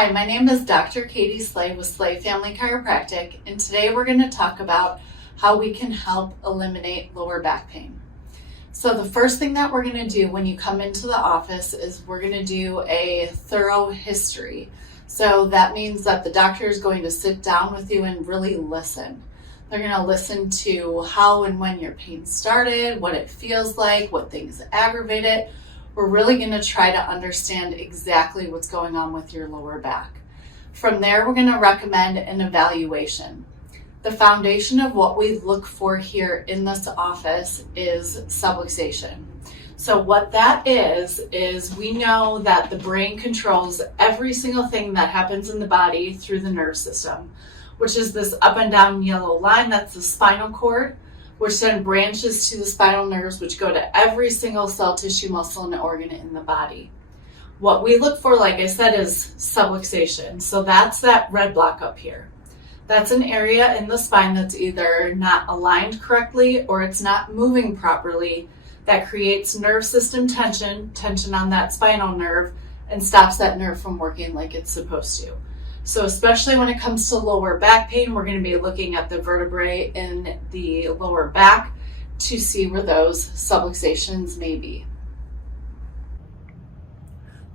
Hi, my name is Dr. Katie Sleigh with Sleigh Family Chiropractic, and today we're going to talk about how we can help eliminate lower back pain. So the first thing that we're going to do when you come into the office is we're going to do a thorough history. So that means that the doctor is going to sit down with you and really listen. They're going to listen to how and when your pain started, what it feels like, what things aggravate it. We're really going to try to understand exactly what's going on with your lower back. From there, we're going to recommend an evaluation. The foundation of what we look for here in this office is subluxation. So what that is we know that the brain controls every single thing that happens in the body through the nerve system, which is this up and down yellow line. That's the spinal cord, which then branches to the spinal nerves, which go to every single cell, tissue, muscle, and organ in the body. What we look for, like I said, is subluxation. So that's that red block up here. That's an area in the spine that's either not aligned correctly or it's not moving properly. That creates nerve system tension on that spinal nerve, and stops that nerve from working like it's supposed to. So especially when it comes to lower back pain, we're going to be looking at the vertebrae in the lower back to see where those subluxations may be.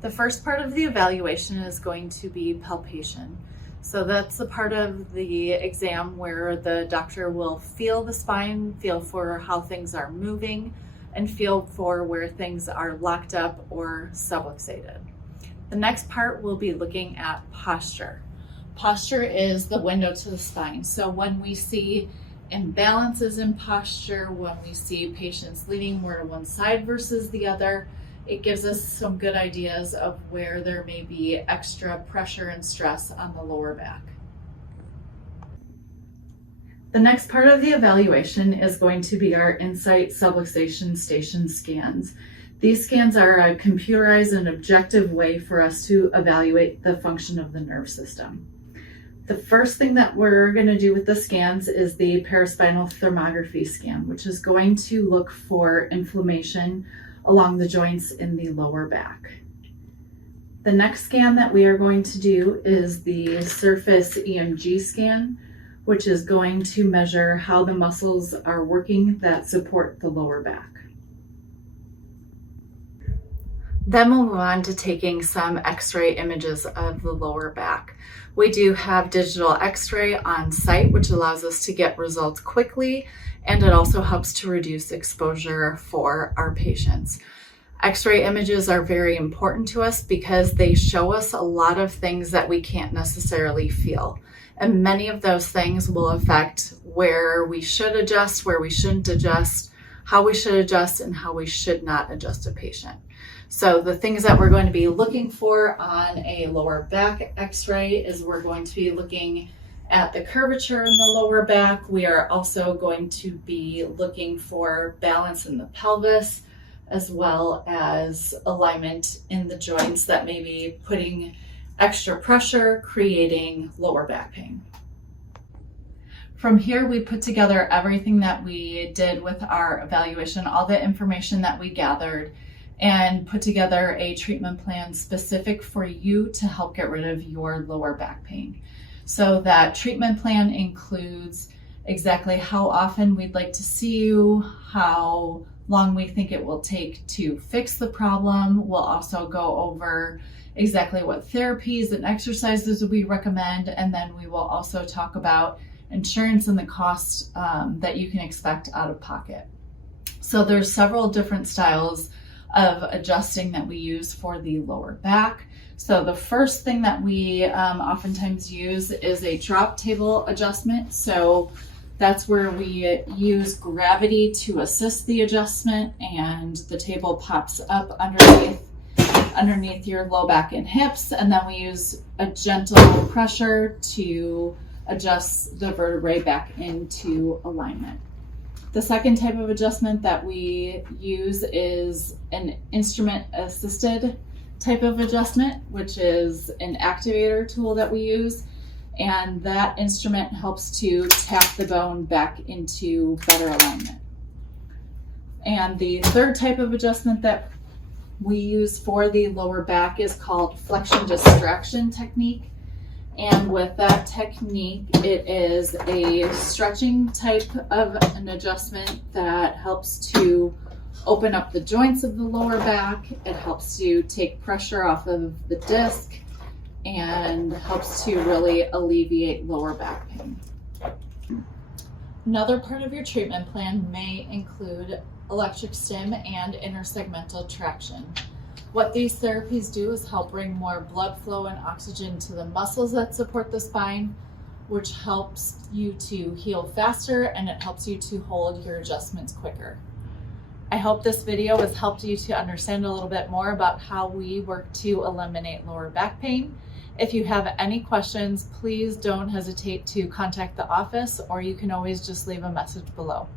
The first part of the evaluation is going to be palpation. So that's the part of the exam where the doctor will feel the spine, feel for how things are moving, and feel for where things are locked up or subluxated. The next part will be looking at posture. Posture is the window to the spine. So when we see imbalances in posture, when we see patients leaning more to one side versus the other, it gives us some good ideas of where there may be extra pressure and stress on the lower back. The next part of the evaluation is going to be our Insight Subluxation Station scans. These scans are a computerized and objective way for us to evaluate the function of the nerve system. The first thing that we're going to do with the scans is the paraspinal thermography scan, which is going to look for inflammation along the joints in the lower back. The next scan that we are going to do is the surface EMG scan, which is going to measure how the muscles are working that support the lower back. Then we'll move on to taking some x-ray images of the lower back. We do have digital x-ray on site, which allows us to get results quickly, and it also helps to reduce exposure for our patients. X-ray images are very important to us because they show us a lot of things that we can't necessarily feel. And many of those things will affect where we should adjust, where we shouldn't adjust, how we should adjust, and how we should not adjust a patient. So the things that we're going to be looking for on a lower back x-ray is we're going to be looking at the curvature in the lower back. We are also going to be looking for balance in the pelvis, as well as alignment in the joints that may be putting extra pressure, creating lower back pain. From here, we put together everything that we did with our evaluation, all the information that we gathered, and put together a treatment plan specific for you to help get rid of your lower back pain. So that treatment plan includes exactly how often we'd like to see you, how long we think it will take to fix the problem. We'll also go over exactly what therapies and exercises we recommend, and then we will also talk about insurance and the cost that you can expect out of pocket. So there's several different styles of adjusting that we use for the lower back. So the first thing that we oftentimes use is a drop table adjustment. So that's where we use gravity to assist the adjustment, and the table pops up underneath your low back and hips, and then we use a gentle pressure to adjust the vertebrae back into alignment. The second type of adjustment that we use is an instrument-assisted type of adjustment, which is an activator tool that we use, and that instrument helps to tap the bone back into better alignment. And the third type of adjustment that we use for the lower back is called flexion distraction technique. And with that technique, it is a stretching type of an adjustment that helps to open up the joints of the lower back. It helps to take pressure off of the disc and helps to really alleviate lower back pain. Another part of your treatment plan may include electric stim and intersegmental traction. What these therapies do is help bring more blood flow and oxygen to the muscles that support the spine, which helps you to heal faster and it helps you to hold your adjustments quicker. I hope this video has helped you to understand a little bit more about how we work to eliminate lower back pain. If you have any questions, please don't hesitate to contact the office, or you can always just leave a message below.